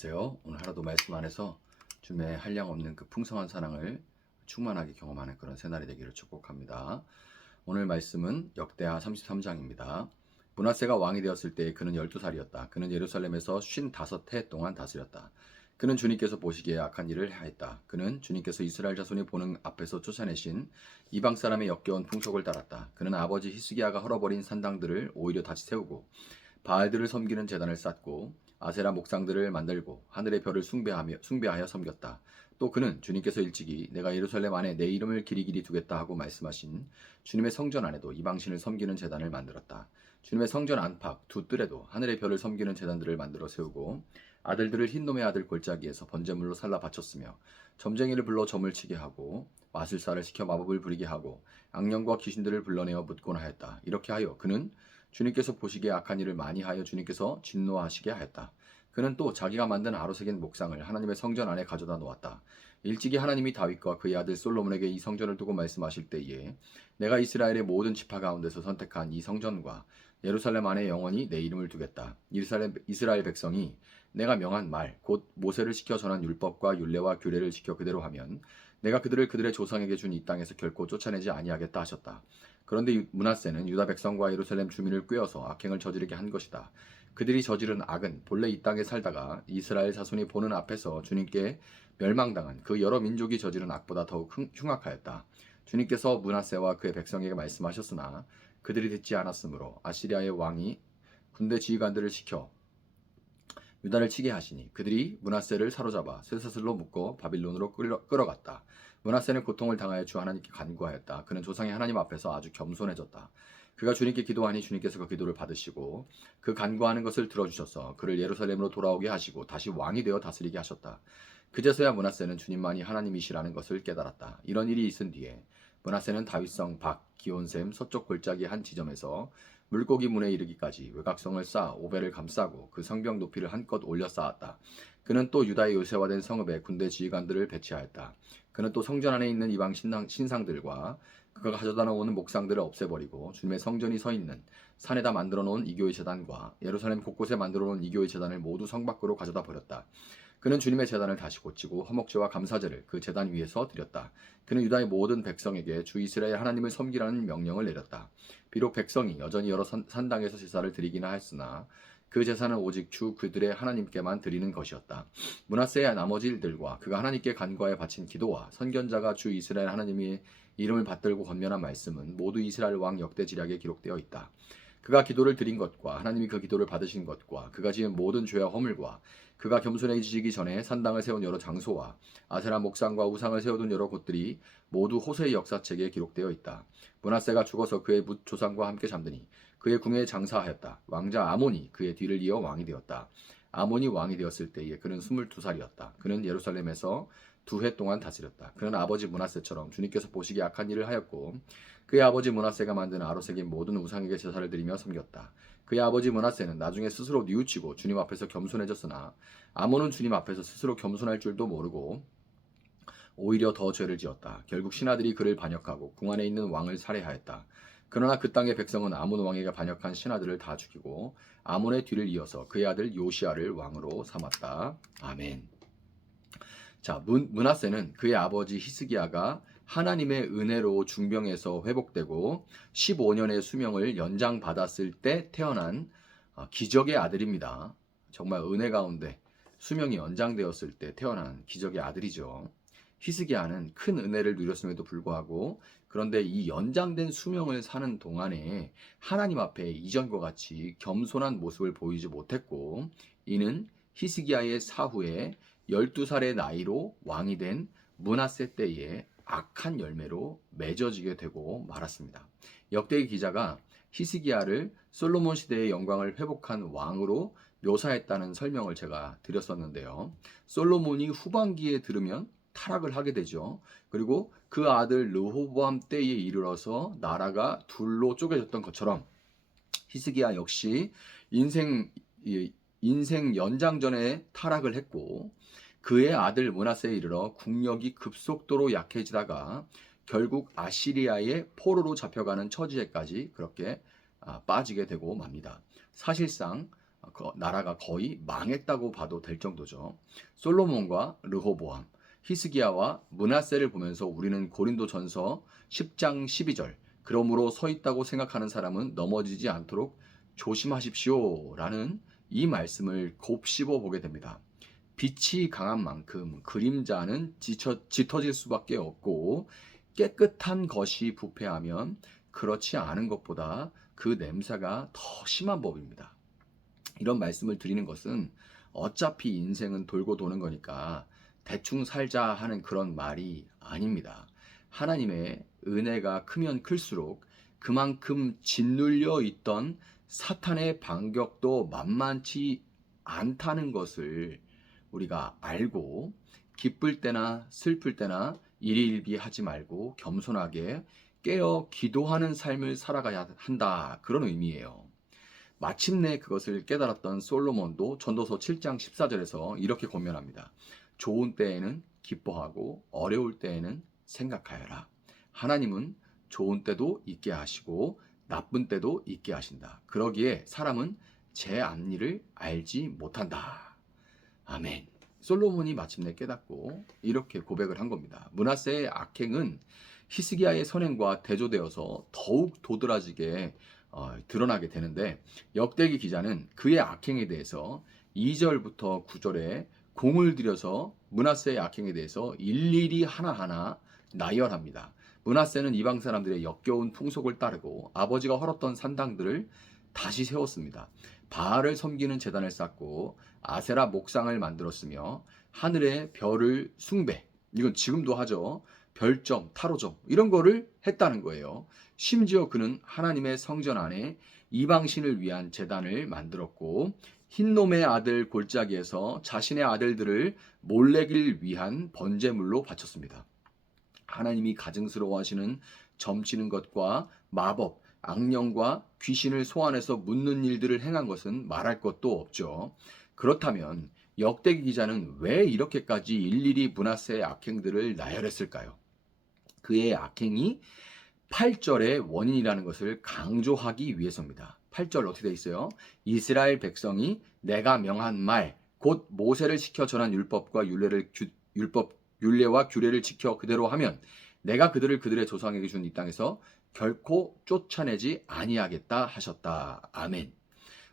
안녕하세요. 오늘 하루도 말씀 안에서 주님의 한량없는 그 풍성한 사랑을 충만하게 경험하는 그런 새날이 되기를 축복합니다. 오늘 말씀은 역대하 33장입니다. 므낫세가 왕이 되었을 때 그는 12살이었다. 그는 예루살렘에서 55해 동안 다스렸다. 그는 주님께서 보시기에 악한 일을 하였다. 그는 주님께서 이스라엘 자손이 보는 앞에서 쫓아내신 이방 사람의 역겨운 풍속을 따랐다. 그는 아버지 히스기야가 헐어버린 산당들을 오히려 다시 세우고 바알들을 섬기는 제단을 쌓고 아세라 목상들을 만들고 하늘의 별을 숭배하여 섬겼다. 또 그는 주님께서 일찍이 내가 예루살렘 안에 내 이름을 길이길이 두겠다 하고 말씀하신 주님의 성전 안에도 이방신을 섬기는 제단을 만들었다. 주님의 성전 안팎 두 뜰에도 하늘의 별을 섬기는 제단들을 만들어 세우고 아들들을 흰놈의 아들 골짜기에서 번제물로 살라 바쳤으며 점쟁이를 불러 점을 치게 하고 마술사를 시켜 마법을 부리게 하고 악령과 귀신들을 불러내어 묻곤 하였다. 이렇게 하여 그는 주님께서 보시기에 악한 일을 많이 하여 주님께서 진노하시게 하였다. 그는 또 자기가 만든 아로새긴 목상을 하나님의 성전 안에 가져다 놓았다. 일찍이 하나님이 다윗과 그의 아들 솔로몬에게 이 성전을 두고 말씀하실 때에 내가 이스라엘의 모든 지파 가운데서 선택한 이 성전과 예루살렘 안에 영원히 내 이름을 두겠다. 이스라엘 백성이 내가 명한 말 곧 모세를 시켜 전한 율법과 율례와 규례를 지켜 그대로 하면 내가 그들을 그들의 조상에게 준 이 땅에서 결코 쫓아내지 아니하겠다 하셨다. 그런데 므낫세는 유다 백성과 예루살렘 주민을 꾀어서 악행을 저지르게 한 것이다. 그들이 저지른 악은 본래 이 땅에 살다가 이스라엘 자손이 보는 앞에서 주님께 멸망당한 그 여러 민족이 저지른 악보다 더욱 흉악하였다. 주님께서 므낫세와 그의 백성에게 말씀하셨으나 그들이 듣지 않았으므로 아시리아의 왕이 군대 지휘관들을 시켜 유다를 치게 하시니 그들이 므낫세를 사로잡아 쇠사슬로 묶어 바빌론으로 끌어갔다. 므낫세는 고통을 당하여 주 하나님께 간구하였다. 그는 조상의 하나님 앞에서 아주 겸손해졌다. 그가 주님께 기도하니 주님께서 그 기도를 받으시고 그 간구하는 것을 들어주셔서 그를 예루살렘으로 돌아오게 하시고 다시 왕이 되어 다스리게 하셨다. 그제서야 므낫세는 주님만이 하나님이시라는 것을 깨달았다. 이런 일이 있은 뒤에 므낫세는 다윗성 박 기온샘 서쪽 골짜기 한 지점에서 물고기 문에 이르기까지 외곽성을 쌓아 오벨을 감싸고 그 성벽 높이를 한껏 올려 쌓았다. 그는 또 유다의 요새화된 성읍에 군대 지휘관들을 배치하였다. 그는 또 성전 안에 있는 이방 신상들과 그가 가져다 놓은 목상들을 없애버리고 주님의 성전이 서 있는 산에다 만들어 놓은 이교의 제단과 예루살렘 곳곳에 만들어 놓은 이교의 제단을 모두 성 밖으로 가져다 버렸다. 그는 주님의 제단을 다시 고치고 화목제와 감사제를 그 제단 위에서 드렸다. 그는 유다의 모든 백성에게 주 이스라엘 하나님을 섬기라는 명령을 내렸다. 비록 백성이 여전히 여러 산당에서 제사를 드리기는 하였으나 그 제사는 오직 주 그들의 하나님께만 드리는 것이었다. 므낫세의 나머지 일들과 그가 하나님께 간구하여 바친 기도와 선견자가 주 이스라엘 하나님의 이름을 받들고 건면한 말씀은 모두 이스라엘 왕 역대지략에 기록되어 있다. 그가 기도를 드린 것과 하나님이 그 기도를 받으신 것과 그가 지은 모든 죄와 허물과 그가 겸손해지기 전에 산당을 세운 여러 장소와 아세라 목상과 우상을 세워둔 여러 곳들이 모두 호세의 역사책에 기록되어 있다. 므낫세가 죽어서 그의 뭇 조상과 함께 잠드니 그의 궁에 장사하였다. 왕자 아몬이 그의 뒤를 이어 왕이 되었다. 아몬이 왕이 되었을 때에 그는 22살이었다. 그는 예루살렘에서 2해 동안 다스렸다. 그는 아버지 므낫세처럼 주님께서 보시기에 악한 일을 하였고 그의 아버지 므낫세가 만든 아로새긴 모든 우상에게 제사를 드리며 섬겼다. 그의 아버지 므낫세는 나중에 스스로 뉘우치고 주님 앞에서 겸손해졌으나 아몬은 주님 앞에서 스스로 겸손할 줄도 모르고 오히려 더 죄를 지었다. 결국 신하들이 그를 반역하고 궁 안에 있는 왕을 살해하였다. 그러나 그 땅의 백성은 아몬 왕에게 반역한 신하들을 다 죽이고 아몬의 뒤를 이어서 그의 아들 요시아를 왕으로 삼았다. 아멘. 자, 므낫세는 그의 아버지 히스기야가 하나님의 은혜로 중병에서 회복되고 15년의 수명을 연장받았을 때 태어난 기적의 아들입니다. 정말 은혜 가운데 수명이 연장되었을 때 태어난 기적의 아들이죠. 히스기야는 큰 은혜를 누렸음에도 불구하고 그런데 이 연장된 수명을 사는 동안에 하나님 앞에 이전과 같이 겸손한 모습을 보이지 못했고 이는 히스기야의 사후에 12살의 나이로 왕이 된 므낫세 때에 악한 열매로 맺어지게 되고 말았습니다. 역대의 기자가 히스기야를 솔로몬 시대의 영광을 회복한 왕으로 묘사했다는 설명을 제가 드렸었는데요. 솔로몬이 후반기에 들으면 타락을 하게 되죠. 그리고 그 아들 르호보암 때에 이르러서 나라가 둘로 쪼개졌던 것처럼 히스기야 역시 인생 연장전에 타락을 했고 그의 아들 므낫세에 이르러 국력이 급속도로 약해지다가 결국 아시리아의 포로로 잡혀가는 처지에까지 그렇게 빠지게 되고 맙니다. 사실상 나라가 거의 망했다고 봐도 될 정도죠. 솔로몬과 르호보암, 히스기야와 므낫세를 보면서 우리는 고린도전서 10장 12절 그러므로 서 있다고 생각하는 사람은 넘어지지 않도록 조심하십시오라는 이 말씀을 곱씹어 보게 됩니다. 빛이 강한 만큼 그림자는 짙어질 수밖에 없고 깨끗한 것이 부패하면 그렇지 않은 것보다 그 냄새가 더 심한 법입니다. 이런 말씀을 드리는 것은 어차피 인생은 돌고 도는 거니까 대충 살자 하는 그런 말이 아닙니다. 하나님의 은혜가 크면 클수록 그만큼 짓눌려 있던 사탄의 반격도 만만치 않다는 것을 우리가 알고 기쁠 때나 슬플 때나 일희일비하지 말고 겸손하게 깨어 기도하는 삶을 살아가야 한다. 그런 의미예요. 마침내 그것을 깨달았던 솔로몬도 전도서 7장 14절에서 이렇게 권면합니다. 좋은 때에는 기뻐하고 어려울 때에는 생각하여라. 하나님은 좋은 때도 있게 하시고 나쁜 때도 있게 하신다. 그러기에 사람은 제 앞일을 알지 못한다. 아멘. 솔로몬이 마침내 깨닫고 이렇게 고백을 한 겁니다. 므낫세의 악행은 히스기야의 선행과 대조되어서 더욱 도드라지게 드러나게 되는데 역대기 기자는 그의 악행에 대해서 2절부터 9절에 공을 들여서 므낫세의 악행에 대해서 일일이 하나하나 나열합니다. 므낫세는 이방 사람들의 역겨운 풍속을 따르고 아버지가 헐었던 산당들을 다시 세웠습니다. 바알을 섬기는 제단을 쌓고 아세라 목상을 만들었으며 하늘의 별을 숭배, 이건 지금도 하죠. 별점, 타로점 이런 거를 했다는 거예요. 심지어 그는 하나님의 성전 안에 이방신을 위한 제단을 만들었고 흰놈의 아들 골짜기에서 자신의 아들들을 몰래길 위한 번제물로 바쳤습니다. 하나님이 가증스러워하시는 점치는 것과 마법, 악령과 귀신을 소환해서 묻는 일들을 행한 것은 말할 것도 없죠. 그렇다면 역대기 기자는 왜 이렇게까지 일일이 므낫세의 악행들을 나열했을까요? 그의 악행이 8절의 원인이라는 것을 강조하기 위해서입니다. 8절 어떻게 되어 있어요? 이스라엘 백성이 내가 명한 말, 곧 모세를 시켜 전한 율법과 율례와 규례를 지켜 그대로 하면 내가 그들을 그들의 조상에게 준 이 땅에서 결코 쫓아내지 아니하겠다 하셨다. 아멘.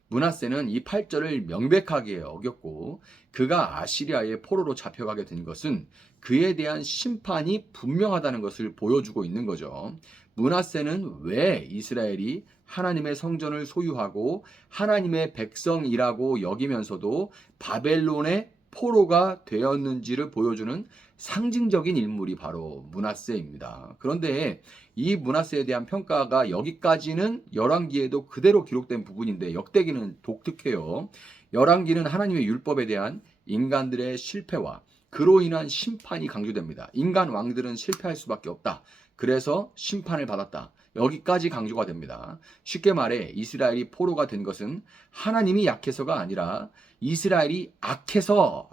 므낫세는 이 8절을 명백하게 어겼고 그가 아시리아의 포로로 잡혀가게 된 것은 그에 대한 심판이 분명하다는 것을 보여주고 있는 거죠. 므낫세는 왜 이스라엘이 하나님의 성전을 소유하고 하나님의 백성이라고 여기면서도 바벨론의 포로가 되었는지를 보여주는 상징적인 인물이 바로 므낫세입니다. 그런데 이 므낫세에 대한 평가가 여기까지는 열왕기에도 그대로 기록된 부분인데 역대기는 독특해요. 열왕기는 하나님의 율법에 대한 인간들의 실패와 그로 인한 심판이 강조됩니다. 인간 왕들은 실패할 수밖에 없다. 그래서 심판을 받았다. 여기까지 강조가 됩니다. 쉽게 말해 이스라엘이 포로가 된 것은 하나님이 약해서가 아니라 이스라엘이 악해서,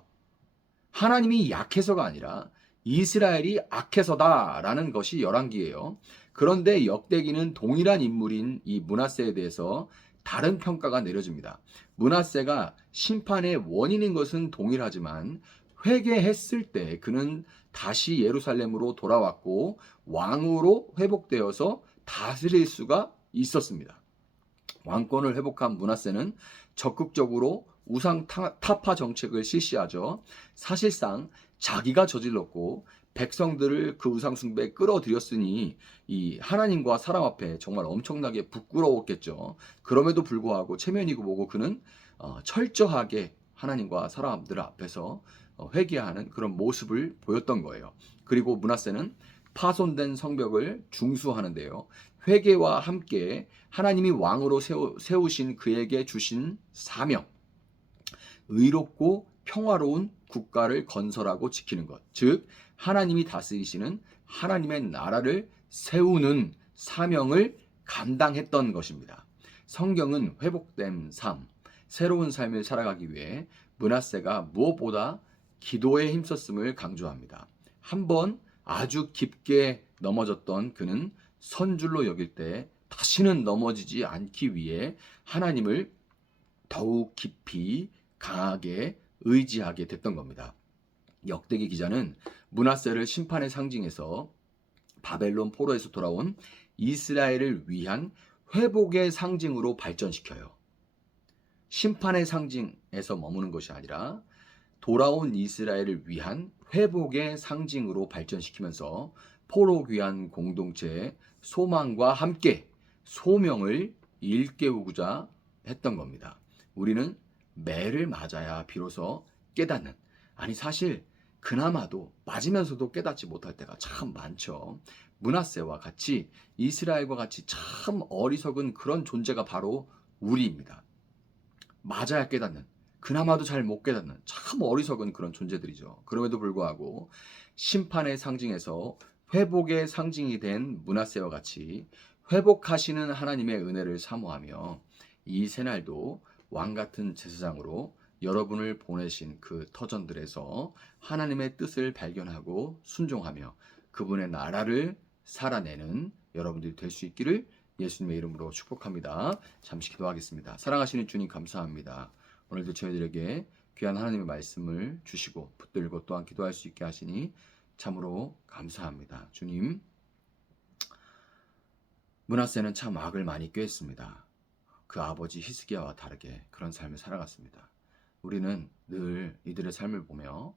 하나님이 약해서가 아니라 이스라엘이 악해서다라는 것이 열왕기예요. 그런데 역대기는 동일한 인물인 이 므낫세에 대해서 다른 평가가 내려집니다. 므낫세가 심판의 원인인 것은 동일하지만 회개했을 때 그는 다시 예루살렘으로 돌아왔고 왕으로 회복되어서 다스릴 수가 있었습니다. 왕권을 회복한 므낫세는 적극적으로 우상 타파 정책을 실시하죠. 사실상 자기가 저질렀고 백성들을 그 우상 숭배에 끌어들였으니 이 하나님과 사람 앞에 정말 엄청나게 부끄러웠겠죠. 그럼에도 불구하고 체면이고 뭐고 그는 철저하게 하나님과 사람들 앞에서 회개하는 그런 모습을 보였던 거예요. 그리고 므낫세는 파손된 성벽을 중수하는데요. 회개와 함께 하나님이 왕으로 세우신 그에게 주신 사명, 의롭고 평화로운 국가를 건설하고 지키는 것, 즉 하나님이 다스리시는 하나님의 나라를 세우는 사명을 감당했던 것입니다. 성경은 회복된 삶, 새로운 삶을 살아가기 위해 므낫세가 무엇보다 기도에 힘썼음을 강조합니다. 한번 아주 깊게 넘어졌던 그는 선줄로 여길 때 다시는 넘어지지 않기 위해 하나님을 더욱 깊이 강하게 의지하게 됐던 겁니다. 역대기 기자는 므낫세를 심판의 상징에서 바벨론 포로에서 돌아온 이스라엘을 위한 회복의 상징으로 발전시켜요. 심판의 상징에서 머무는 것이 아니라 돌아온 이스라엘을 위한 회복의 상징으로 발전시키면서 포로 귀환 공동체의 소망과 함께 소명을 일깨우고자 했던 겁니다. 우리는 매를 맞아야 비로소 깨닫는, 아니 사실 그나마도 맞으면서도 깨닫지 못할 때가 참 많죠. 므낫세와 같이 이스라엘과 같이 참 어리석은 그런 존재가 바로 우리입니다. 맞아야 깨닫는, 그나마도 잘 못 깨닫는 참 어리석은 그런 존재들이죠. 그럼에도 불구하고 심판의 상징에서 회복의 상징이 된 므낫세와 같이 회복하시는 하나님의 은혜를 사모하며 이 새날도 왕같은 제사장으로 여러분을 보내신 그 터전들에서 하나님의 뜻을 발견하고 순종하며 그분의 나라를 살아내는 여러분들이 될 수 있기를 예수님의 이름으로 축복합니다. 잠시 기도하겠습니다. 사랑하시는 주님 감사합니다. 오늘도 저희들에게 귀한 하나님의 말씀을 주시고 붙들고 또한 기도할 수 있게 하시니 참으로 감사합니다. 주님, 므낫세는 참 악을 많이 꾀했습니다. 그 아버지 히스기야와 다르게 그런 삶을 살아갔습니다. 우리는 늘 이들의 삶을 보며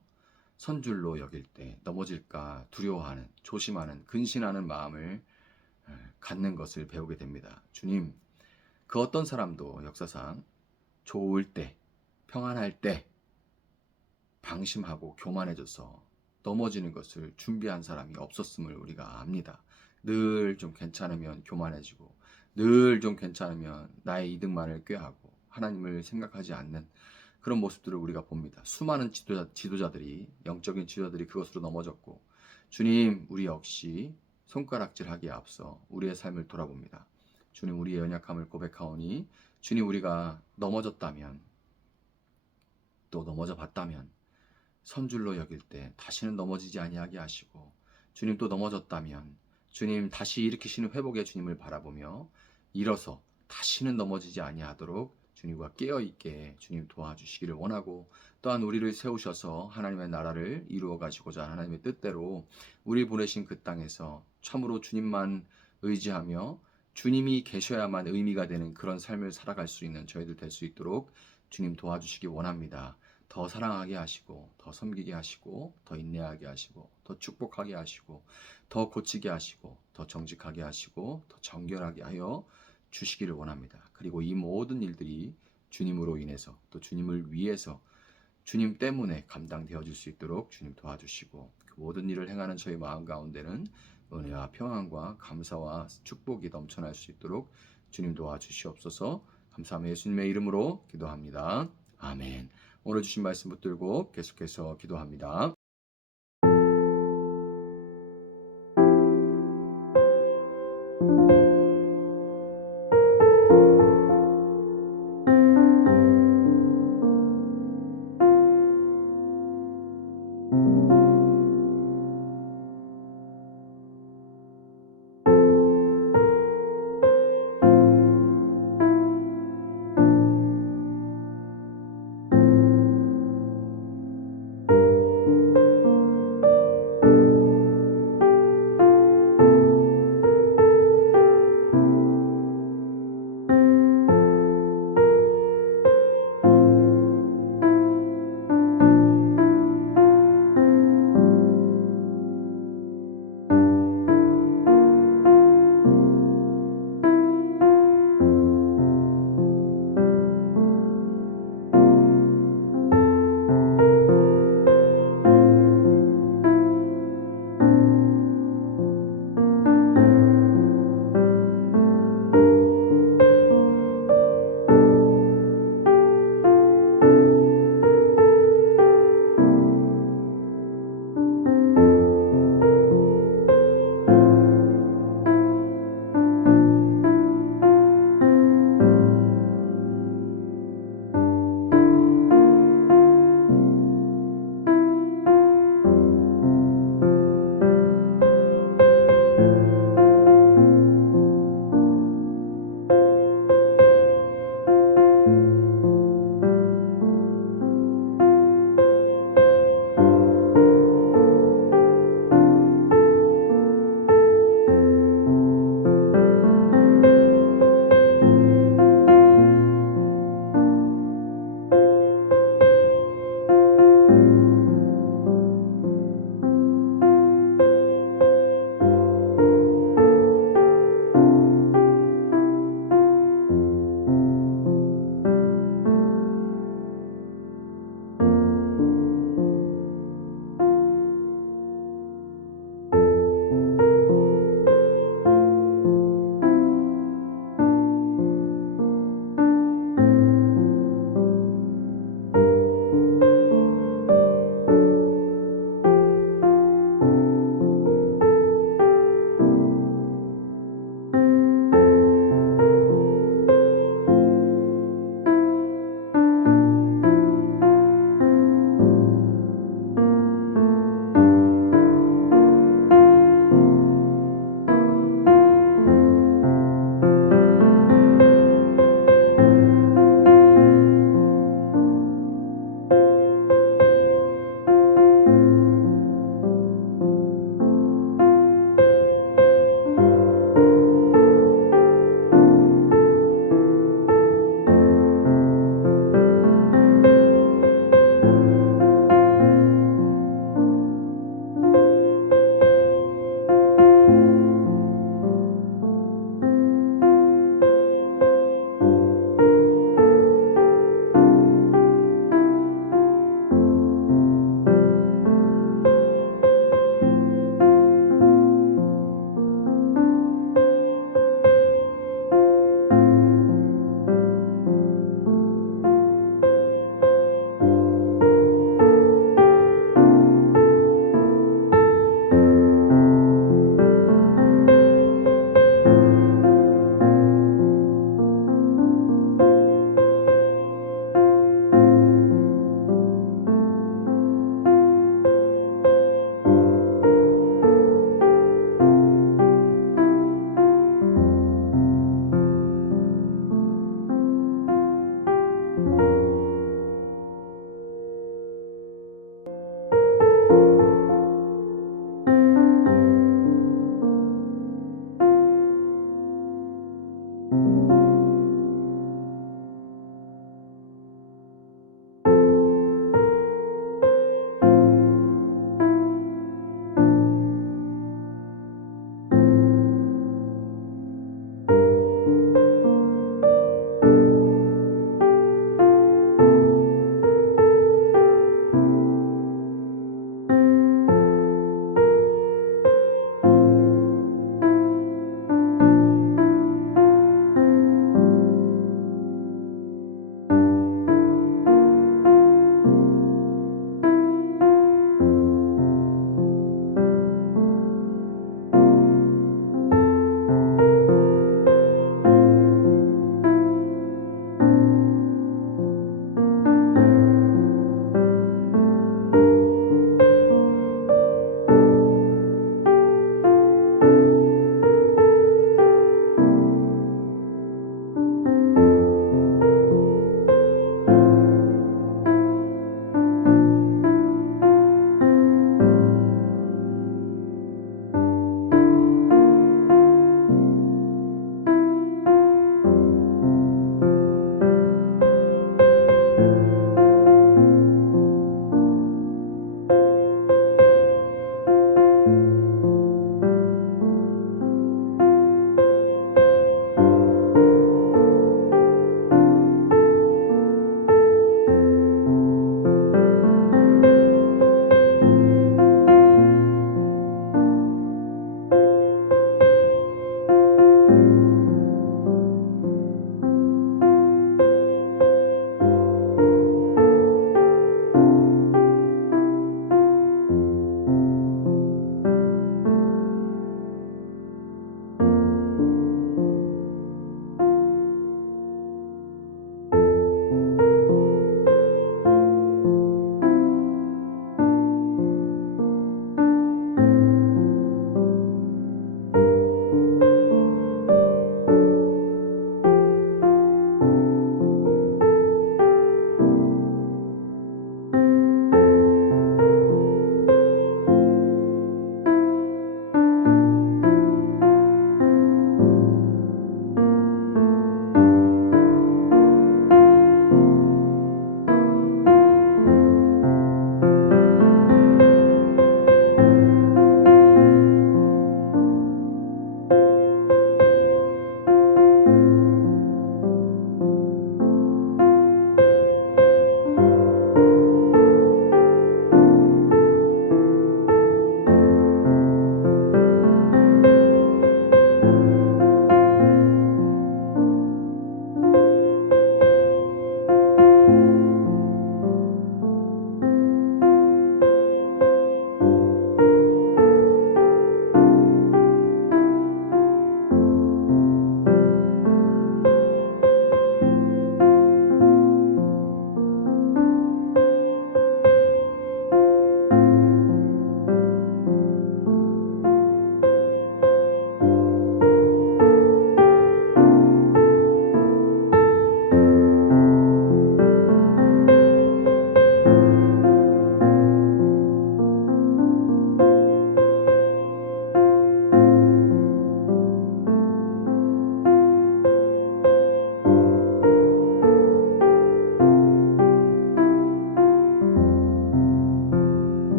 선줄로 여길 때 넘어질까 두려워하는, 조심하는, 근신하는 마음을 갖는 것을 배우게 됩니다. 주님, 그 어떤 사람도 역사상 좋을 때, 평안할 때 방심하고 교만해져서 넘어지는 것을 준비한 사람이 없었음을 우리가 압니다. 늘 좀 괜찮으면 교만해지고 늘 좀 괜찮으면 나의 이득만을 꾀하고 하나님을 생각하지 않는 그런 모습들을 우리가 봅니다. 수많은 지도자들이, 영적인 지도자들이 그것으로 넘어졌고, 주님, 우리 역시 손가락질하기에 앞서 우리의 삶을 돌아봅니다. 주님, 우리의 연약함을 고백하오니 주님, 우리가 넘어졌다면, 또 넘어져 봤다면 선줄로 여길 때 다시는 넘어지지 아니하게 하시고, 주님, 또 넘어졌다면 주님 다시 일으키시는 회복의 주님을 바라보며 일어서 다시는 넘어지지 아니하도록 주님과 깨어있게 주님 도와주시기를 원하고, 또한 우리를 세우셔서 하나님의 나라를 이루어 가시고자 하나님의 뜻대로 우리 보내신 그 땅에서 참으로 주님만 의지하며 주님이 계셔야만 의미가 되는 그런 삶을 살아갈 수 있는 저희들 될 수 있도록 주님 도와주시기 원합니다. 더 사랑하게 하시고, 더 섬기게 하시고, 더 인내하게 하시고, 더 축복하게 하시고, 더 고치게 하시고, 더 정직하게 하시고, 더 정결하게 하여 주시기를 원합니다. 그리고 이 모든 일들이 주님으로 인해서, 또 주님을 위해서, 주님 때문에 감당되어질 수 있도록 주님 도와주시고, 그 모든 일을 행하는 저희 마음 가운데는 은혜와 평안과 감사와 축복이 넘쳐날 수 있도록 주님 도와주시옵소서. 감사하며 예수님의 이름으로 기도합니다. 아멘. 오늘 주신 말씀 붙들고 계속해서 기도합니다.